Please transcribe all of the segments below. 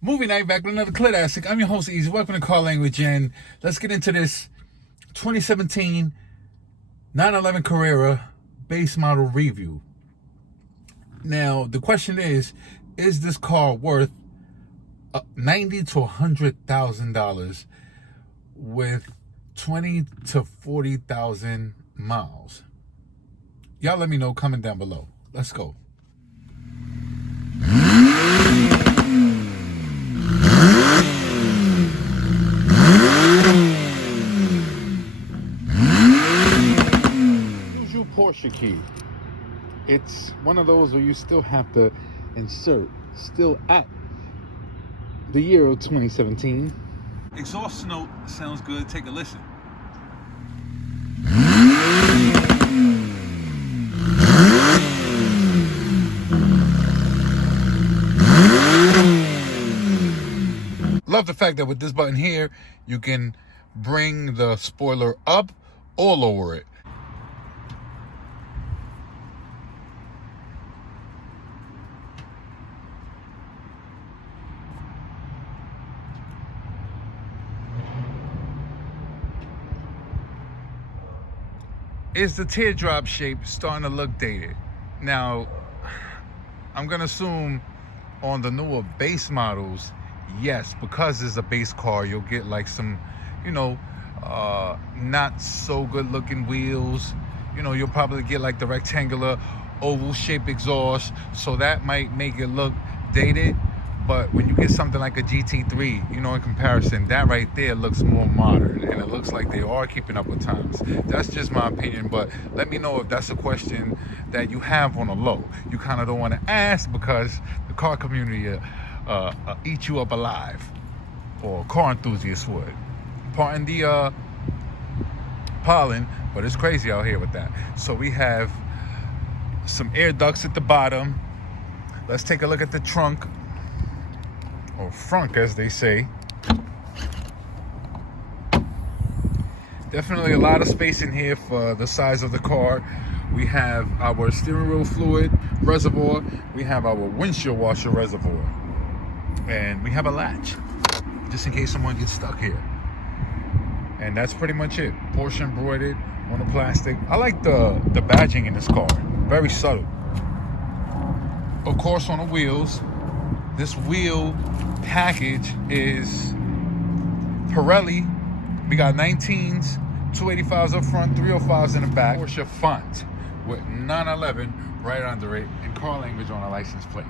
Movie night back with another classic. I'm your host, Ezzy. Welcome to Car Language, and let's get into this 2017 911 Carrara base model review. Now, the question is this car worth $90,000 to $100,000 with 20 to 40,000 miles? Y'all let me know, comment down below. Let's go. Porsche key. It's one of those where you still have to insert, still at the year of 2017. Exhaust note sounds good. Take a listen. Love the fact that with this button here, you can bring the spoiler up or lower it. Is the teardrop shape starting to look dated? Now, I'm gonna assume on the newer base models, yes, because it's a base car, you'll get like some, not so good looking wheels. You'll probably get like the rectangular oval shape exhaust, so that might make it look dated. But when you get something like a GT3, in comparison, that right there looks more modern, and it looks like they are keeping up with times. That's just my opinion, but let me know if that's a question that you have on a low. You kind of don't want to ask because the car community eat you up alive, or car enthusiasts would. Pardon the pollen, but it's crazy out here with that. So we have some air ducts at the bottom. Let's take a look at the trunk. Or front, as they say. Definitely a lot of space in here for the size of the car. We have our steering wheel fluid reservoir. We have our windshield washer reservoir. And we have a latch, just in case someone gets stuck here. And that's pretty much it. Porsche embroidered on the plastic. I like the badging in this car. Very subtle. Of course, on the wheels, this wheel package is Pirelli. We got 19s, 285s up front, 305s in the back. Porsche font with 911 right under it and car language on a license plate.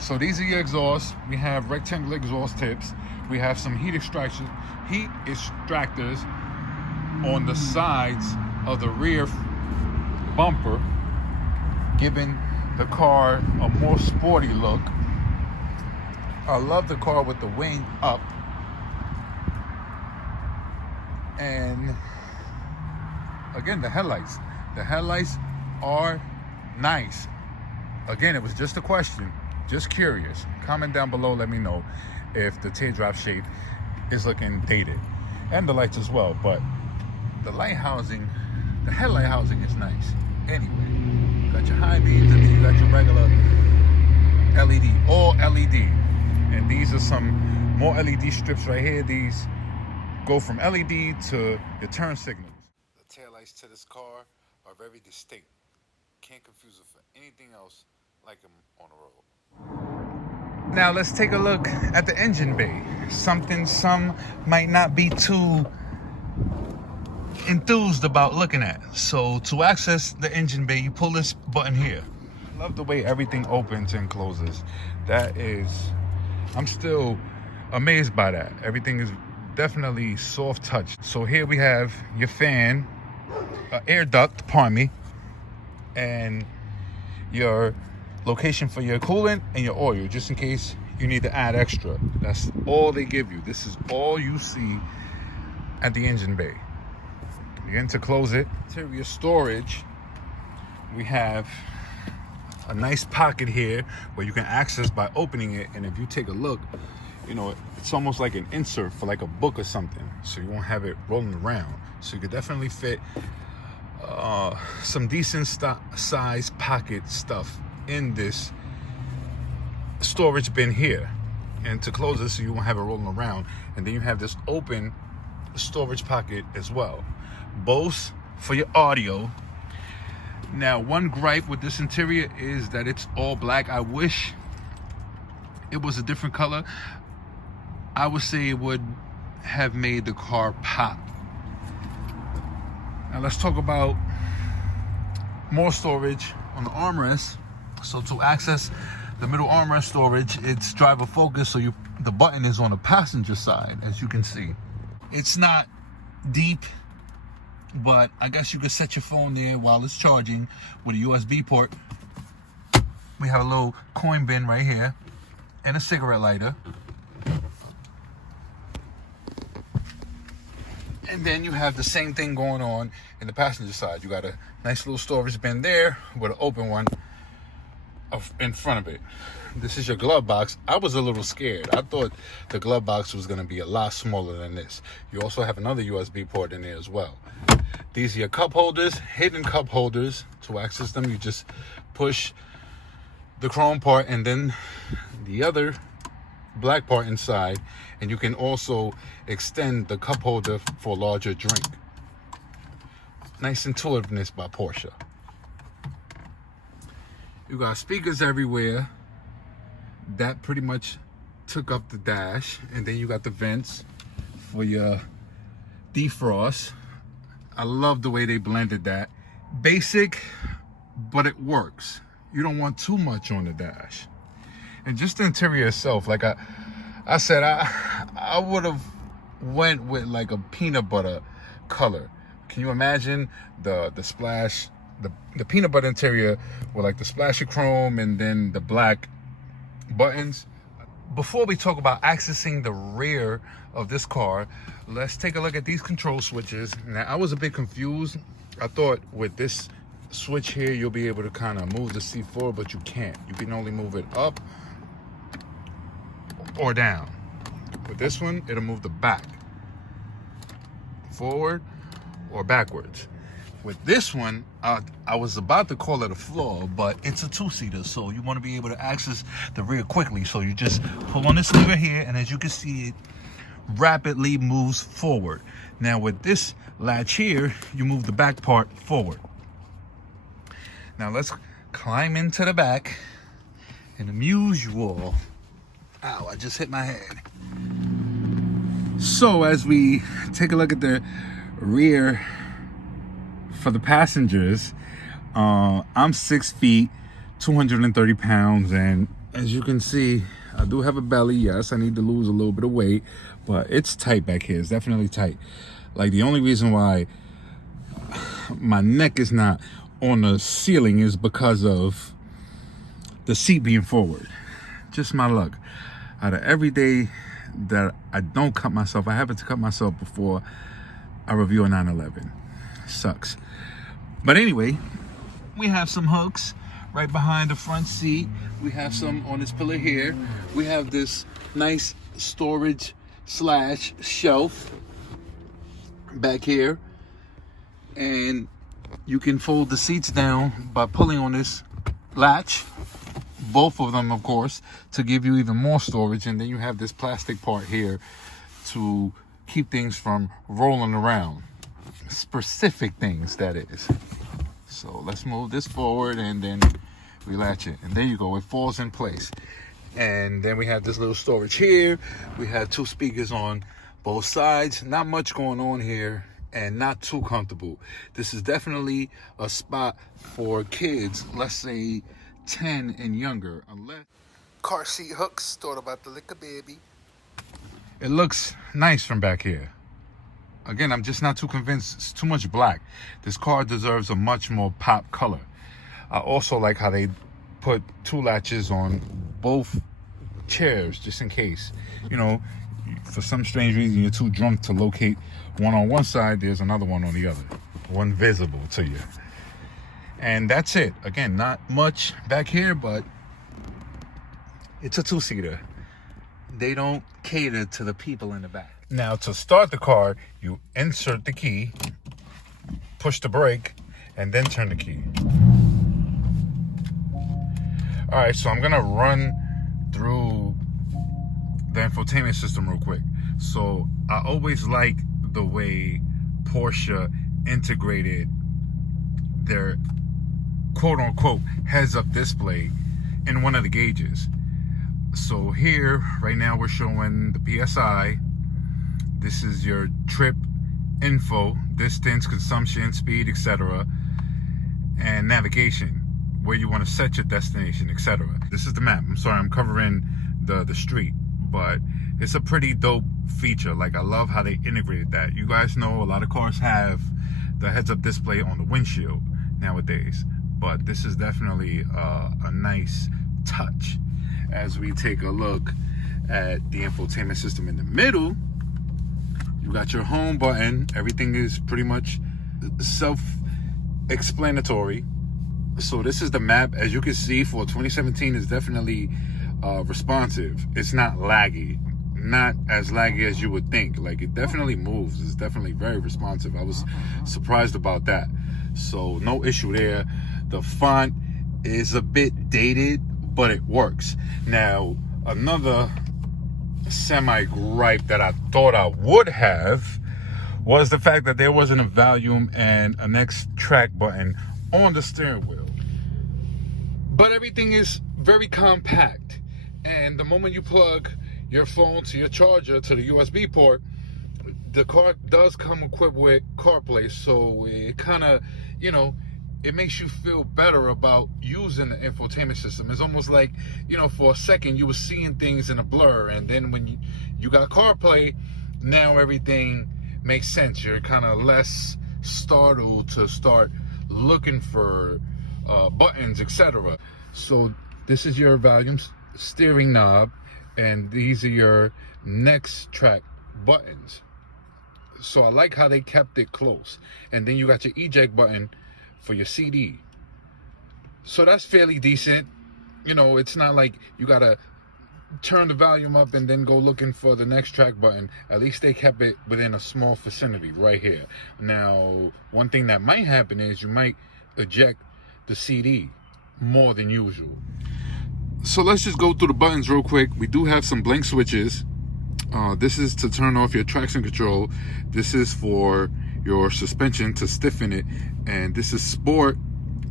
So these are your exhausts. We have rectangular exhaust tips. We have some heat extractors on the sides of the rear bumper, giving the car a more sporty look. I love the car with the wing up. And again, the headlights. The headlights are nice. Again, it was just a question. Just curious. Comment down below, let me know if the teardrop shape is looking dated. And the lights as well. But the light housing, the headlight housing is nice. Anyway, you got your high beams and then you got your regular LED, all LED. And these are some more LED strips right here. These go from LED to your turn signals. The taillights to this car are very distinct. Can't confuse it for anything else like them on the road. Now let's take a look at the engine bay. Something some might not be too enthused about looking at. So to access the engine bay, you pull this button here. I love the way everything opens and closes. I'm still amazed by that. Everything is definitely soft touch. So here we have your fan, air duct, pardon me, and your location for your coolant and your oil, just in case you need to add extra. That's all they give you. This is all you see at the engine bay. Again, to close it, interior storage, we have a nice pocket here where you can access by opening it. And if you take a look, it's almost like an insert for like a book or something, so you won't have it rolling around. So you could definitely fit some decent size pocket stuff in this storage bin here. and to close it so you won't have it rolling around. And then you have this open storage pocket as well. Both for your audio. Now, one gripe with this interior is that it's all black. I wish it was a different color. I would say it would have made the car pop. Now let's talk about more storage on the armrest. So to access the middle armrest storage, it's driver focus, so the button is on the passenger side, as you can see. It's not deep, but I guess you could set your phone there while it's charging with a USB port. We have a little coin bin right here and a cigarette lighter. And then you have the same thing going on in the passenger side. You got a nice little storage bin there with an open one in front of it. This is your glove box. I was a little scared. I thought the glove box was going to be a lot smaller than this. You also have another USB port in there as well. These are your cup holders, hidden cup holders. To access them, you just push the chrome part and then the other black part inside, and you can also extend the cup holder for a larger drink. Nice intuitiveness by Porsche. You got speakers everywhere. That pretty much took up the dash, and then you got the vents for your defrost. I love the way they blended that. Basic, but it works. You don't want too much on the dash. And just the interior itself, like I said, I would have went with like a peanut butter color. Can you imagine the splash, the peanut butter interior with like the splash of chrome and then the black buttons? Before we talk about accessing the rear of this car, let's take a look at these control switches. Now, I was a bit confused. I thought with this switch here, you'll be able to kind of move the seat forward, but you can't. You can only move it up or down. With this one, it'll move the back forward or backwards. With this one, I was about to call it a floor, but it's a two-seater, so you want to be able to access the rear quickly. So you just pull on this lever here, and as you can see, it rapidly moves forward. Now with this latch here, you move the back part forward. Now let's climb into the back and amuse you all. Ow, I just hit my head. So as we take a look at the rear for the passengers, I'm 6 feet, 230 pounds, and as you can see, I do have a belly. Yes, I need to lose a little bit of weight, but it's tight back here. It's definitely tight. Like, the only reason why my neck is not on the ceiling is because of the seat being forward. Just my luck. Out of every day that I don't cut myself, I happen to cut myself before I review a 911. Sucks. But anyway, we have some hooks right behind the front seat. We have some on this pillar here. We have this nice storage slash shelf back here. And you can fold the seats down by pulling on this latch. Both of them, of course, to give you even more storage. And then you have this plastic part here to keep things from rolling around. Specific things, that is. So let's move this forward and then we latch it. And there you go, it falls in place. And then we have this little storage here. We have two speakers on both sides. Not much going on here and not too comfortable. This is definitely a spot for kids, let's say 10 and younger. Unless car seat hooks, thought about the liquor baby. It looks nice from back here. Again, I'm just not too convinced. It's too much black. This car deserves a much more pop color. I also like how they put two latches on both chairs, just in case. You know, for some strange reason, you're too drunk to locate one on one side, there's another one on the other. One visible to you. And that's it. Again, not much back here, but it's a two-seater. They don't cater to the people in the back. Now, to start the car, you insert the key, push the brake, and then turn the key. All right, so I'm gonna run through the infotainment system real quick. So I always like the way Porsche integrated their quote-unquote heads-up display in one of the gauges. So here, right now, we're showing the PSI. This is your trip info, distance, consumption, speed, etc., and navigation, where you want to set your destination, etc. This is the map. I'm sorry, I'm covering the street, but it's a pretty dope feature. Like, I love how they integrated that. You guys know a lot of cars have the heads-up display on the windshield nowadays, but this is definitely a nice touch. As we take a look at the infotainment system in the middle, you got your home button. Everything is pretty much self-explanatory. So this is the map. As you can see, for 2017, is definitely responsive. It's not laggy, not as laggy as you would think. Like, it definitely moves. It's definitely very responsive. I was surprised about that. So no issue there. The font is a bit dated, but it works. Now, another semi-gripe that I thought I would have was the fact that there wasn't a volume and a next track button on the steering wheel. But everything is very compact, and the moment you plug your phone to your charger to the USB port, the car does come equipped with CarPlay, so it kind of, you know, it makes you feel better about using the infotainment system. It's almost like, you know, for a second you were seeing things in a blur, and then when you got CarPlay, now everything makes sense. You're kind of less startled to start looking for buttons, etc. So this is your volume steering knob, and these are your next track buttons. So I like how they kept it close. And then you got your eject button for your CD. So that's fairly decent. You know, it's not like you gotta turn the volume up and then go looking for the next track button. At least they kept it within a small vicinity right here. Now, one thing that might happen is you might eject the CD more than usual. So let's just go through the buttons real quick. We do have some blank switches. This is to turn off your traction control. This is for your suspension to stiffen it, and this is sport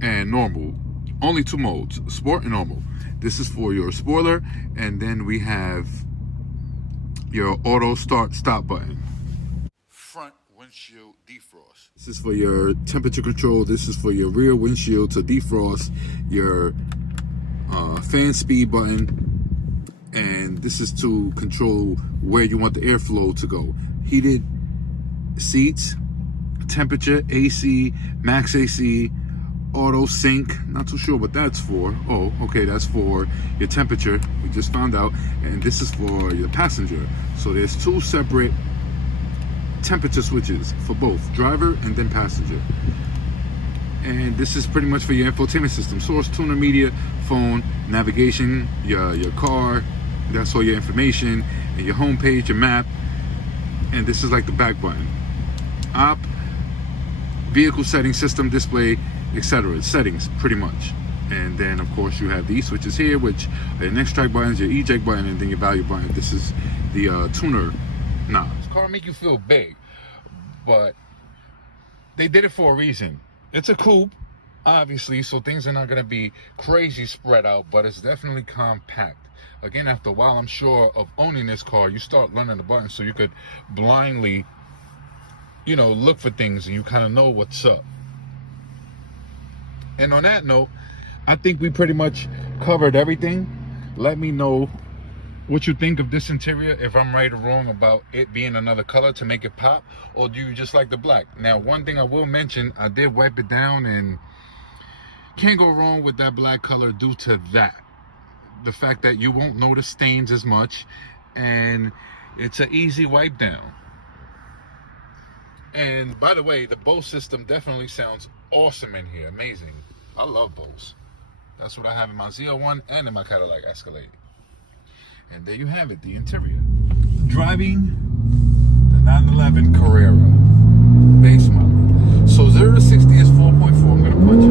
and normal. Only two modes, sport and normal. This is for your spoiler, and then we have your auto start stop button. Front windshield defrost. This is for your temperature control. This is for your rear windshield to defrost. Your fan speed button, and this is to control where you want the airflow to go. Heated seats, temperature, AC, max AC, auto sync. Not too sure what that's for. Oh, okay, that's for your temperature. We just found out. And this is for your passenger. So there's two separate temperature switches for both driver and then passenger. And this is pretty much for your infotainment system: source, tuner, media, phone, navigation, your car. That's all your information, and your home page, your map. And this is like the back button. Op, vehicle settings, system display, etc. Settings, pretty much. And then of course you have these switches here, which are your next track buttons, your eject button, and then your value button. This is the tuner knob. This car make you feel big, but they did it for a reason. It's a coupe, obviously, so things are not going to be crazy spread out, but it's definitely compact. Again, after a while, I'm sure, of owning this car, you start learning the buttons so you could blindly, you know, look for things and you kind of know what's up. And on that note, I think we pretty much covered everything. Let me know what you think of this interior, if I'm right or wrong about it being another color to make it pop, or do you just like the black? Now, one thing I will mention, I did wipe it down, and can't go wrong with that black color due to that. The fact that you won't notice stains as much, and it's an easy wipe down. And by the way, the Bose system definitely sounds awesome in here. Amazing. I love Bose. That's what I have in my Z01 and in my Cadillac Escalade. And there you have it, the interior. Driving the 911 Carrara base model. So 0 to 60 is 4.4. I'm gonna punch it.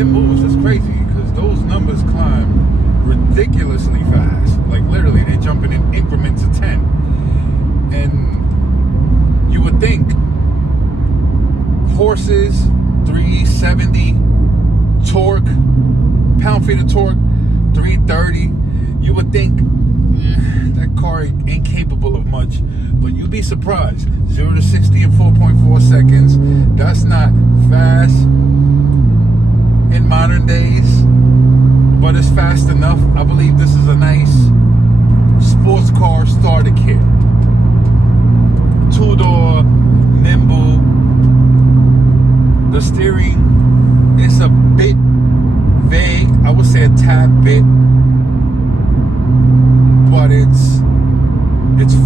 It moves. It's crazy because those numbers climb ridiculously fast. You would think that car ain't capable of much, but you'd be surprised. 0 to 60 in 4.4 seconds. That's not fast in modern days, but it's fast enough. I believe this is a nice sports car starter kit. 2-door, nimble. The steering is a bit vague. I would say a tad bit, but it's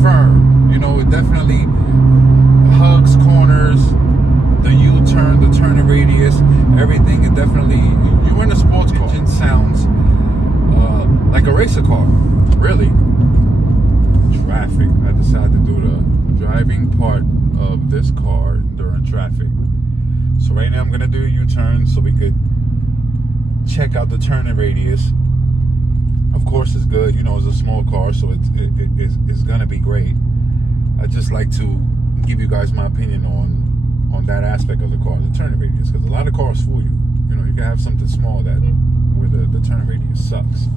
firm. You know, it definitely hugs corners. The U-turn, the turning radius, everything. It definitely, you're in a sports car. Engine sounds like a racer car, really. Traffic. I decided to do the driving part of this car during traffic. So right now I'm gonna do a U-turn so we could check out the turning radius. Of course, it's good. You know, it's a small car, so it's gonna be great. I just like to give you guys my opinion on that aspect of the car, the turning radius, because a lot of cars fool you. You know, you can have something small where the turning radius sucks.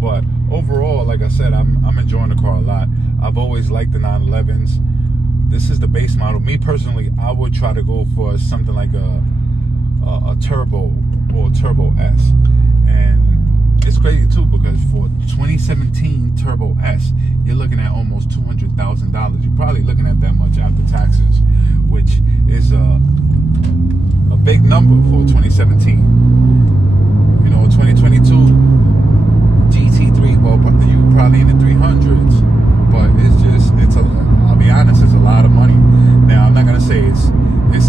But overall, like I said, I'm enjoying the car a lot. I've always liked the 911s. This is the base model. Me personally, I would try to go for something like a turbo or a Turbo S. And it's crazy too, because for 2017 Turbo S, you're looking at almost $200,000. You're probably looking at that much after taxes, which is a big number for 2017. You know, 2022 GT3, well, you probably in the 300s, but I'll be honest, it's a lot of money. Now, I'm not gonna say it's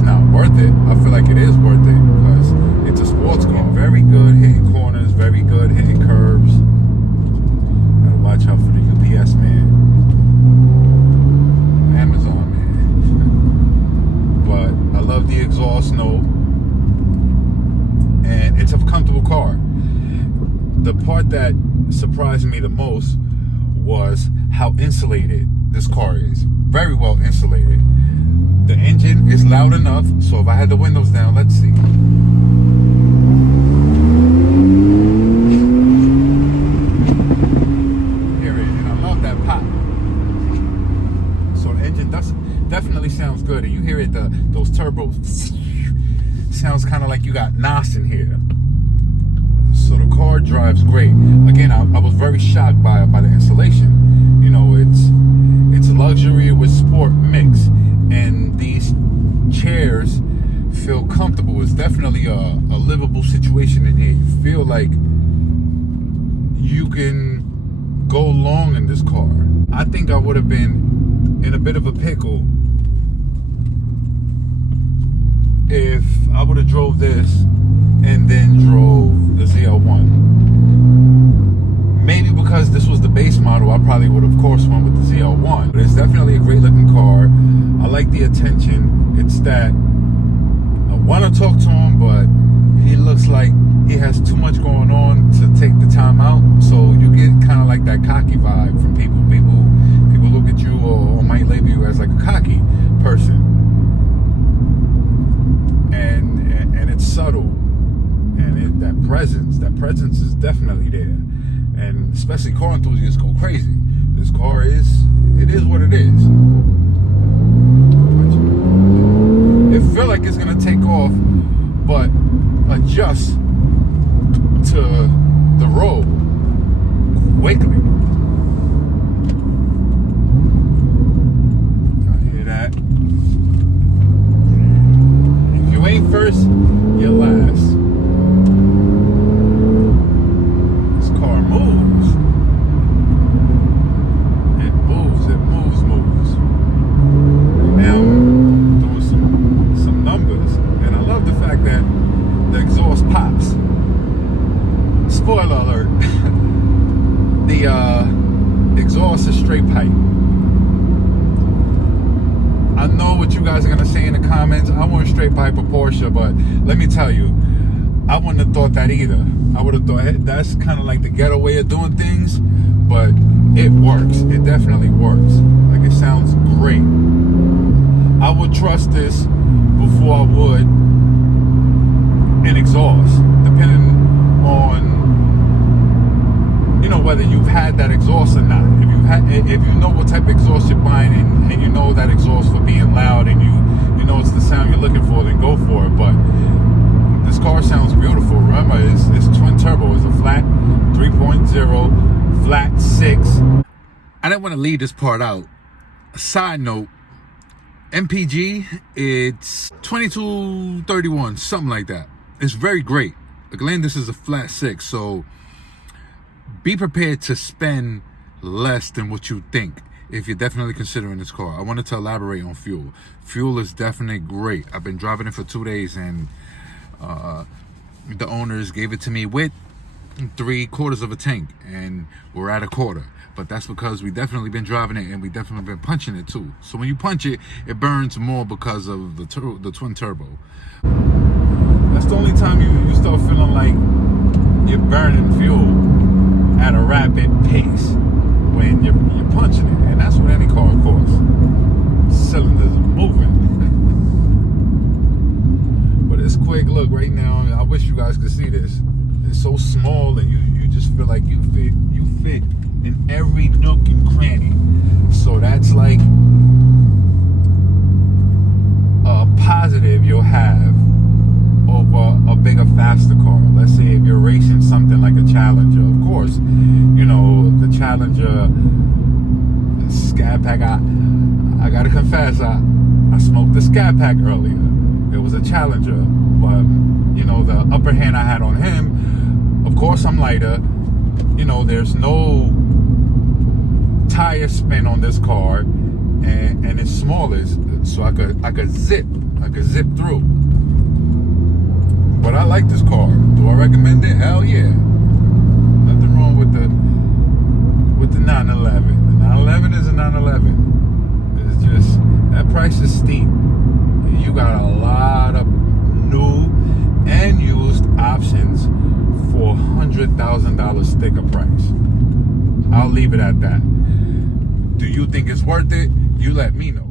not worth it. I feel like it is worth it because it's a sports car. Very good hitting corners, very good hitting curves. Gotta watch out for the UPS man, Amazon man. But I love the exhaust note, and it's a comfortable car. The part that surprised me the most was how insulated this car is. Very well insulated. The engine is loud enough, so if I had the windows down, let's see. Hear it, and I love that pop. So the engine definitely sounds good, and you hear it, those turbos. Sounds kind of like you got NOS in here. So the car drives great. Again, I was very shocked by the insulation. You know, it's luxury with sport mix, and these chairs feel comfortable. It's definitely a livable situation in here. You feel like you can go long in this car. I think I would have been in a bit of a pickle if I would have drove this and then drove the ZL1. Maybe because this was the base model, I probably would have, of course, went with the ZL1. But it's definitely a great looking car. I like the attention. It's that I want to talk to him, but he looks like he has too much going on to take the time out. So you get kind of like that cocky vibe from people. People look at you or might label you as like a cocky person. And it's subtle. And that presence is definitely there. And especially car enthusiasts go crazy. This car it is what it is. It feels like it's gonna take off, but adjust to the road quickly. I hear that. If you ain't first, you're last. Spoiler alert, the exhaust is straight pipe. I know what you guys are going to say in the comments. I want straight pipe a Porsche, but let me tell you, I wouldn't have thought that either. I would have thought that's kind of like the ghetto way of doing things, but it works. It definitely works. Like, it sounds great. I would trust this before I would an exhaust, depending on whether you've had that exhaust or not. If you know what type of exhaust you're buying, and you know that exhaust for being loud, and you know it's the sound you're looking for, then go for it. But this car sounds beautiful. Remember, it's twin turbo. It's a flat 3.0, flat 6. I didn't want to leave this part out. Side note, MPG, it's 2231, something like that. It's very great. Again, this is a flat 6, so be prepared to spend less than what you think if you're definitely considering this car. I wanted to elaborate on fuel. Fuel is definitely great. I've been driving it for 2 days, and the owners gave it to me with 3/4 of a tank, and we're at 1/4. But that's because we definitely been driving it, and we definitely been punching it too. So when you punch it, it burns more because of the twin turbo. That's the only time you start feeling like you're burning fuel at a rapid pace, when you're punching it. And that's with any car, of course. Cylinders are moving. But it's quick. Look, right now, I wish you guys could see this. It's so small, and you just feel like you fit in every nook and cranny. So that's like a positive you'll have over a bigger, faster car. Let's say if you're racing something like a Challenger, of course, you know, the Challenger Scat Pack, I gotta confess, I smoked the Scat Pack earlier. It was a Challenger, but you know, the upper hand I had on him, of course I'm lighter. You know, there's no tire spin on this car, and it's smaller, so I could zip through. But I like this car. Do I recommend it? Hell yeah. Nothing wrong with the 911. The 911 is a 911. It's just that price is steep. You got a lot of new and used options for $100,000 sticker price. I'll leave it at that. Do you think it's worth it? You let me know.